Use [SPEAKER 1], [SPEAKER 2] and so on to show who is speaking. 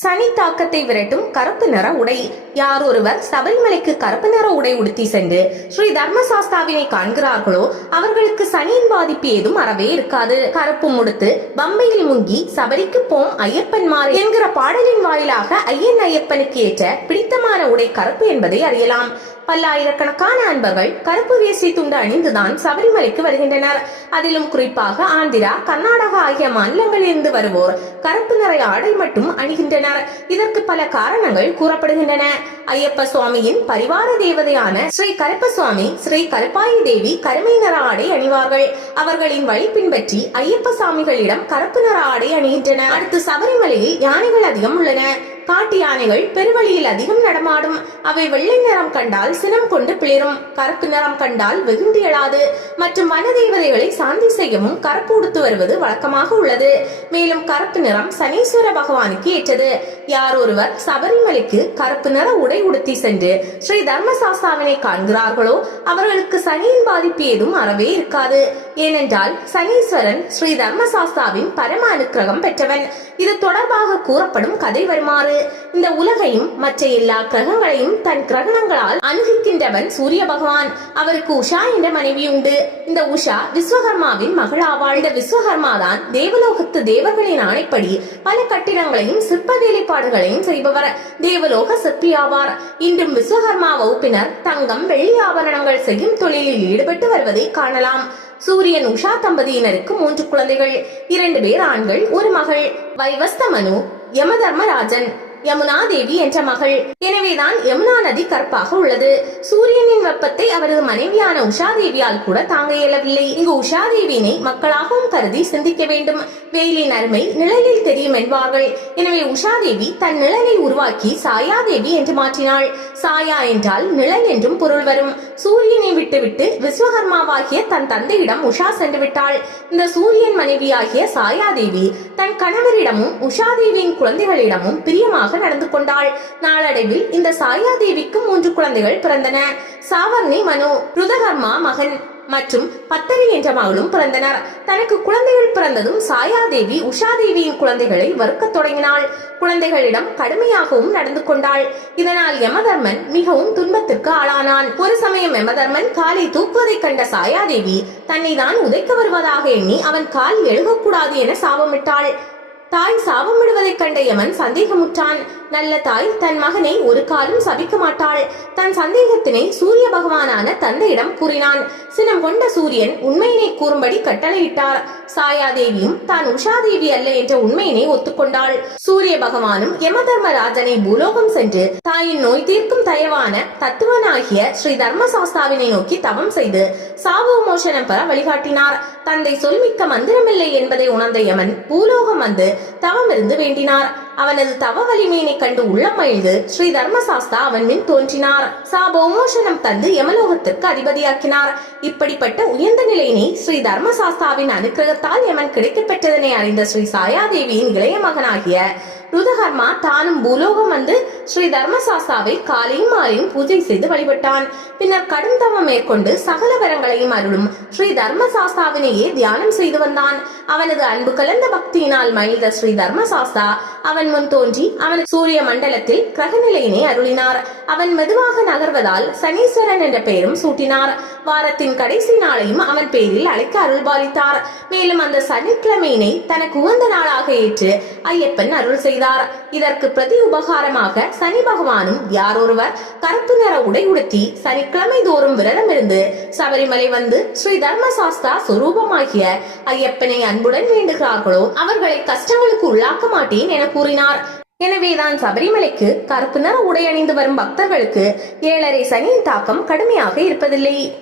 [SPEAKER 1] சனி தாக்கத்தை விரட்டும் கருப்பு நிற உடை. யார் ஒருவர் சபரிமலைக்கு கருப்பு நிற உடை உடுத்தி சென்று ஸ்ரீ தர்மசாஸ்தாவினை காண்கிறார்களோ அவர்களுக்கு சனியின் பாதிப்பு ஏதும் அறவே இருக்காது. கருப்பு முடுத்து பம்பையில் முங்கி சபரிக்கு போம் ஐயப்பன்மார் என்கிற பாடலின் வாயிலாக ஐயன் ஐயப்பனுக்கு ஏற்ற பிடித்தமான உடை கருப்பு என்பதை அறியலாம். பல்லாயிரக்கணக்கான அன்பர்கள் கருப்பு வேசி துண்டு அணிந்துதான் சபரிமலைக்கு வருகின்றனர். அதிலும் குறிப்பாக ஆந்திரா கர்நாடகா ஆகிய மாநிலங்களிலிருந்து வருவோர் கருப்பு நிறை ஆடை மட்டும் அணிகின்றனர். இதற்கு பல காரணங்கள் கூறப்படுகின்றன. ஐயப்ப சுவாமியின் பரிவார தேவதையான ஸ்ரீ கருப்ப சுவாமி ஸ்ரீ கருப்பாயி தேவி கருமை நிற ஆடை அணிவார்கள். அவர்களின் வழி பின்பற்றி ஐயப்ப சாமிகளிடம் கருப்பு நிற ஆடை அணிகின்றனர். அடுத்து சபரிமலையில் யானைகள் அதிகம் உள்ளன. காட்டு யானைகள் பெருவழியில் அதிகம் நடமாடும். அவை வெள்ளை நிறம் கண்டால் சினம் கொண்டு பிளிரும். கருப்பு நிறம் கண்டால் வெகுண்டு எழாது. மற்றும் வன தெய்வதைகளை சாந்தி செய்யவும் கருப்பு உடுத்து வருவது வழக்கமாக உள்ளது. மேலும் கருப்பு நிறம் சனீஸ்வர பகவானுக்கு ஏற்றது. யார் ஒருவர் சபரிமலைக்கு கருப்பு நிற உடை உடுத்தி சென்று ஸ்ரீ தர்மசாஸ்தாவினை காண்கிறார்களோ அவர்களுக்கு சனியின் பாதிப்பு ஏதும் அறவே இருக்காது. ஏனென்றால் சனீஸ்வரன் ஸ்ரீ தர்மசாஸ்தாவின் பரம அனுக்கிரகம் பெற்றவன். இது தொடர்பாக கூறப்படும் கதை வருமாறு. இந்த உலகையும் மற்ற எல்லா கிரகங்களையும் தன் கிரகணங்களால் அணுகிக்கின்றவன் சூரிய பகவான். அவருக்கு உஷா என்ற மனைவி உண்டு. இந்த உஷா விஸ்வகர்மாவின் மகளாவாள் இந்த விஸ்வகர்மா தான் தேவலோகத்து தேவர்களின் ஆணைப்படி பல கட்டிடங்களையும் சிற்ப வேலைப்பாடுகளையும் செய்பவர். தேவலோக சிற்பி ஆவார் இன்றும் விஸ்வகர்மா வகுப்பினர் தங்கம் வெள்ளி ஆபரணங்கள் செய்யும் தொழிலில் ஈடுபட்டு வருவதை காணலாம். சூரியன் உஷா தம்பதியினருக்கு மூன்று குழந்தைகள். இரண்டு பேர் ஆண்கள் ஒரு மகள். வைவஸ்த மனு யமதர்மராஜன். யமுனா தேவி என்ற மகள். எனவேதான் யமுனா நதி கற்பாக உள்ளது. சூரியனின் வெப்பத்தை அவரது மனைவியான உஷா தேவியால் கூட தாங்க இயலவில்லை. இங்கு உஷா தேவியினை மக்களாகவும் கருதி சிந்திக்க வேண்டும். வெயிலின் அருமை நிழலில் தெரியும் என்பார்கள். எனவே உஷா தேவி தன் நிழலை உருவாக்கி சாயா தேவி என்று மாற்றினாள். சாயா என்றால் நிழல் என்றும் பொருள் வரும். சூரியனை விட்டுவிட்டு விஸ்வகர்மாவாகிய தன் தந்தையிடம் உஷா சென்று விட்டாள். இந்த சூரியன் மனைவியாகிய சாயா தேவி தன் கணவரிடமும் உஷா தேவியின் குழந்தைகளிடமும் பிரியமாக நடந்து கொண்டாள். நாளடைவில் இந்த சாயா தேவிக்கு மூன்று குழந்தைகள் பிறந்தன. சாவர்ணி மனு ருதகர்மா மகன். மற்றும் பத்தரி என்ற மகளும் பிறந்தனர். தனக்கு குழந்தைகள் பிறந்ததும் சாயாதேவி உஷாதேவியின் குழந்தைகளை வறுக்கத் தொடங்கினாள். குழந்தைகளிடம் கடுமையாகவும் நடந்து கொண்டாள். இதனால் யமதர்மன் மிகவும் துன்பத்திற்கு ஆளானான். ஒரு சமயம் யமதர்மன் காலை தூக்குவதைக் கண்ட சாயாதேவி தன்னை தான் உதைக்க வருவதாக எண்ணி அவன் கால் எழுகக்கூடாது என சாபமிட்டாள். தாய் சாபமிடுவதைக் கண்ட யமன் சந்தேகமுற்றான். நல்ல தாய் தன் மகனை ஒரு காலம் சபிக்க மாட்டாள். தன் சந்தேகத்தினை சூரிய பகவானான தந்தையிடம் கூறினான். சினம் கொண்ட சூரியன் உண்மையினை கூறும்படி கட்டளையிட்டார். சாயாதேவியும் தான் உஷாதேவி அல்ல என்ற உண்மையினை ஒத்துக்கொண்டாள். சூரிய பகவானும் யமதர்மராஜனை பூலோகம் சென்று தாயின் நோய் தீர்க்கும் தயவான தத்துவனாகிய ஸ்ரீ தர்மசாஸ்தாவினை நோக்கி தவம் செய்து சாவு மோசனம் பெற வழிகாட்டினார். தந்தை சொல்மிக்க மந்திரமில்லை என்பதை உணர்ந்த யமன் பூலோகம் வந்து தவம் இருந்து வேண்டினார். அவனது தவ வலிமையினை கண்டு உள்ள மகிழ்ந்து ஸ்ரீ தர்மசாஸ்தா அவன் மின் தோன்றினார் சாபோமோஷனம் தந்து யமலோகத்திற்கு அதிபதியாக்கினார். இப்படிப்பட்ட உயர்ந்த நிலையினை ஸ்ரீ தர்மசாஸ்தாவின் அனுக்கிரகத்தால் யமன் கிடைக்கப் பெற்றதனை அறிந்த ஸ்ரீ சாயாதேவியின் இளைய மகனாகிய ருதகர்மா தானும் பூலோகம் வந்து ஸ்ரீ தர்மசாஸ்தாவை காலையும் மாலையும் பூஜை செய்து வழிபட்டான். பின்னர் கடும் தவம் மேற்கொண்டு சகல வரங்களையும் அருளும் ஸ்ரீ தர்மசாஸ்தாவினையே தியானம் செய்து வந்தான். அவனது அன்பு கலந்த பக்தியினால் மகிழ்ந்த ஸ்ரீ தர்மசாஸ்தா அவன் முன் தோன்றி அவன் சூரிய மண்டலத்தில் கிரகநிலையினை அருளினார். அவன் மெதுவாக நகர்வதால் சனீஸ்வரன் என்ற பெயரும் சூட்டினார். வாரத்தின் கடைசி நாளையும் அவன் பேரில் அழைக்க அருள்பாலித்தார். மேலும் அந்த சனிக்கிழமையினை தனக்கு உகந்த நாளாக ஏற்று ஐயப்பன் அருள் செய்தார். இதற்கு பிரதி உபகாரமாக சனி பகவானும் யாரொருவர் கருப்பு நிற உடை உடுத்தி சனிக்கிழமை தோறும் விரதம் இருந்து சபரிமலை வந்து ஸ்ரீ தர்மசாஸ்தா சுரூபமாகிய ஐயப்பனை அன்புடன் வேண்டுகிறார்களோ அவர்களை கஷ்டங்களுக்கு உள்ளாக்க மாட்டேன் என கூறினார். எனவேதான் சபரிமலைக்கு கருப்பு நிற உடை அணிந்து வரும் பக்தர்களுக்கு ஏழரை சனியின் தாக்கம் கடுமையாக இருப்பதில்லை.